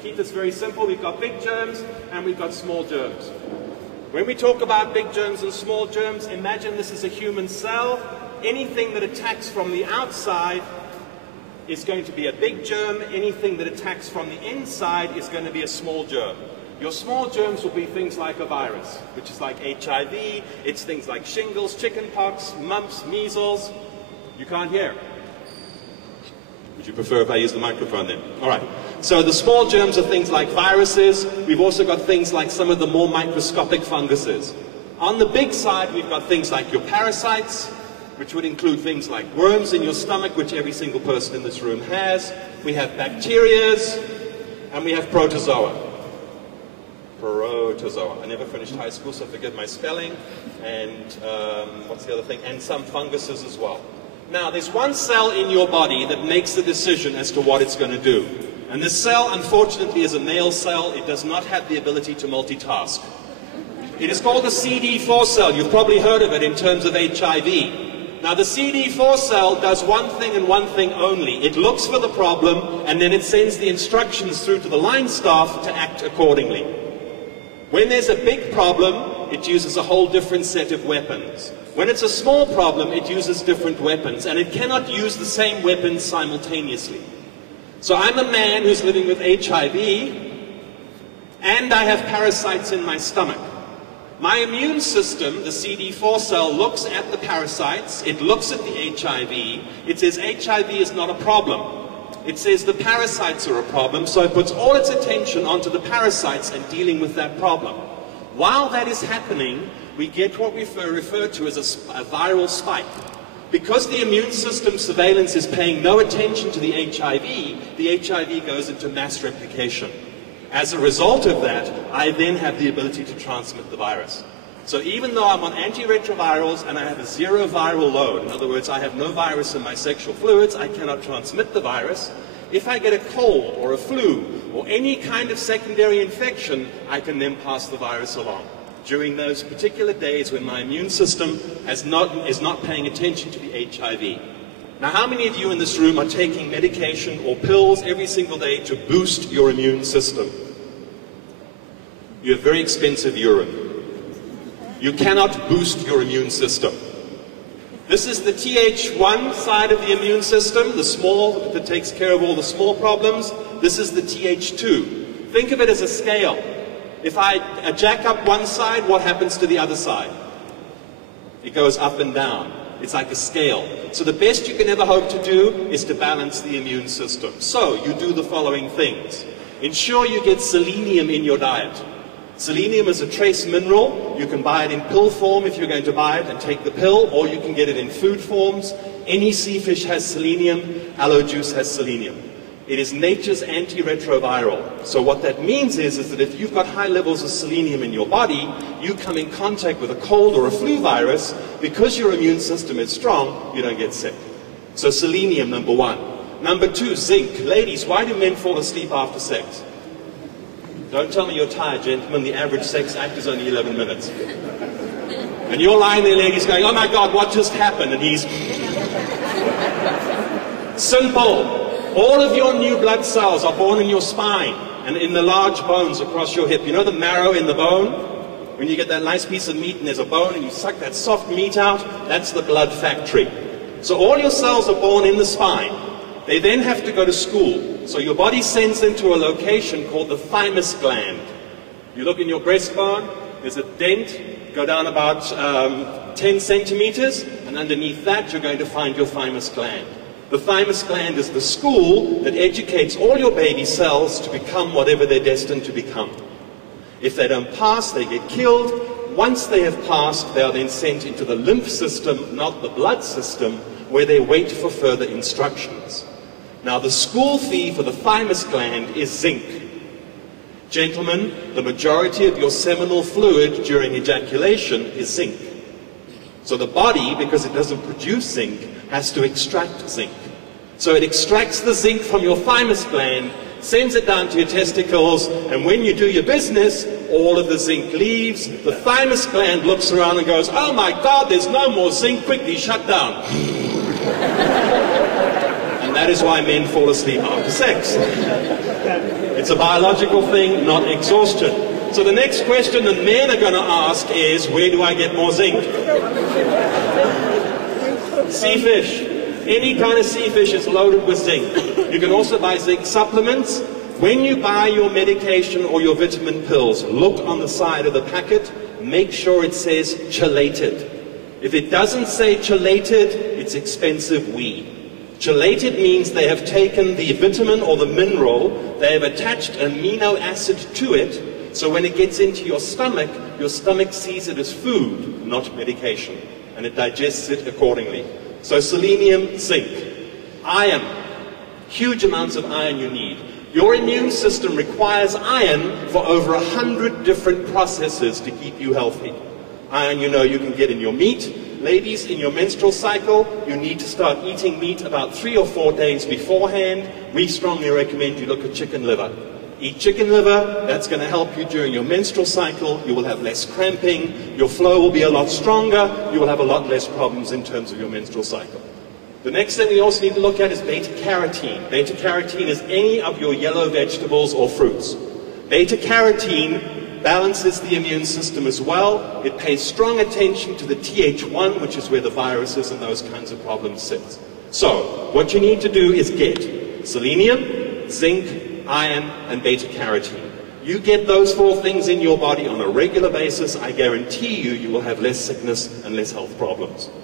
Keep this very simple. We've got big germs and we've got small germs. When we talk about big germs and small germs, imagine this is a human cell. Anything that attacks from the outside is going to be a big germ. Anything that attacks from the inside is going to be a small germ. Your small germs will be things like a virus, which is like HIV. It's things like shingles, chickenpox, mumps, measles. You can't hear. Would you prefer if I use the microphone then? All right. So the small germs are things like viruses. We've also got things like some of the more microscopic funguses. On the big side, we've got things like your parasites, which would include things like worms in your stomach, which every single person in this room has. We have bacterias, and we have protozoa. Protozoa. I never finished high school, so forgive my spelling. And what's the other thing? And some funguses as well. Now, there's one cell in your body that makes the decision as to what it's going to do. And this cell, unfortunately, is a male cell. It does not have the ability to multitask. It is called the CD4 cell. You've probably heard of it in terms of HIV. Now, the CD4 cell does one thing and one thing only. It looks for the problem, and then it sends the instructions through to the line staff to act accordingly. When there's a big problem, it uses a whole different set of weapons. When it's a small problem, it uses different weapons, and it cannot use the same weapons simultaneously. So I'm a man who's living with HIV, and I have parasites in my stomach. My immune system, the CD4 cell, looks at the parasites, it looks at the HIV, it says HIV is not a problem. It says the parasites are a problem, so it puts all its attention onto the parasites and dealing with that problem. While that is happening, we get what we refer to as a viral spike. Because the immune system surveillance is paying no attention to the HIV goes into mass replication. As a result of that, I then have the ability to transmit the virus. So even though I'm on antiretrovirals and I have a zero viral load, in other words, I have no virus in my sexual fluids, I cannot transmit the virus. If I get a cold or a flu or any kind of secondary infection, I can then pass the virus along during those particular days when my immune system is not paying attention to the HIV. Now, how many of you in this room are taking medication or pills every single day to boost your immune system? You have very expensive urine. You cannot boost your immune system. This is the Th1 side of the immune system, the small, that takes care of all the small problems. This is the Th2. Think of it as a scale. If I jack up one side, what happens to the other side? It goes up and down. It's like a scale. So the best you can ever hope to do is to balance the immune system. So you do the following things. Ensure you get selenium in your diet. Selenium is a trace mineral. You can buy it in pill form if you're going to buy it and take the pill, or you can get it in food forms. Any sea fish has selenium. Aloe juice has selenium. It is nature's antiretroviral. So what that means is that if you've got high levels of selenium in your body, you come in contact with a cold or a flu virus, because your immune system is strong, you don't get sick. So selenium, number one. Number two, zinc. Ladies, why do men fall asleep after sex? Don't tell me you're tired, gentlemen. The average sex act is only 11 minutes. And you're lying there, ladies, going, oh my God, what just happened? And he's... Simple. All of your new blood cells are born in your spine and in the large bones across your hip. You know the marrow in the bone? When you get that nice piece of meat and there's a bone and you suck that soft meat out, that's the blood factory. So all your cells are born in the spine. They then have to go to school. So your body sends them to a location called the thymus gland. You look in your breastbone, there's a dent, go down about 10 centimeters, and underneath that you're going to find your thymus gland. The thymus gland is the school that educates all your baby cells to become whatever they're destined to become. If they don't pass, they get killed. Once they have passed, they are then sent into the lymph system, not the blood system, where they wait for further instructions. Now, the school fee for the thymus gland is zinc. Gentlemen, the majority of your seminal fluid during ejaculation is zinc. So the body, because it doesn't produce zinc, has to extract zinc. So it extracts the zinc from your thymus gland, sends it down to your testicles, and when you do your business, all of the zinc leaves. The thymus gland looks around and goes, oh my God, there's no more zinc, quickly shut down. And that is why men fall asleep after sex. It's It's a biological thing, not exhaustion. So the next question that men are going to ask is, where do I get more zinc? Sea fish. Any kind of sea fish is loaded with zinc. You can also buy zinc supplements. When you buy your medication or your vitamin pills, look on the side of the packet. Make sure it says chelated. If it doesn't say chelated, it's expensive weed. Chelated means they have taken the vitamin or the mineral, they have attached amino acid to it, so when it gets into your stomach sees it as food, not medication, and it digests it accordingly. So selenium, zinc, iron, huge amounts of iron you need. Your immune system requires iron for over 100 different processes to keep you healthy. Iron, you know, you can get in your meat. Ladies, in your menstrual cycle, you need to start eating meat about 3 or 4 days beforehand. We strongly recommend you look at chicken liver. Eat chicken liver, that's going to help you during your menstrual cycle. You will have less cramping, your flow will be a lot stronger, you will have a lot less problems in terms of your menstrual cycle. The next thing we also need to look at is beta-carotene. Beta-carotene is any of your yellow vegetables or fruits. Beta-carotene balances the immune system as well. It pays strong attention to the Th1, which is where the viruses and those kinds of problems sit. So, what you need to do is get selenium, zinc, iron, and beta-carotene. You get those 4 things in your body on a regular basis, I guarantee you, you will have less sickness and less health problems.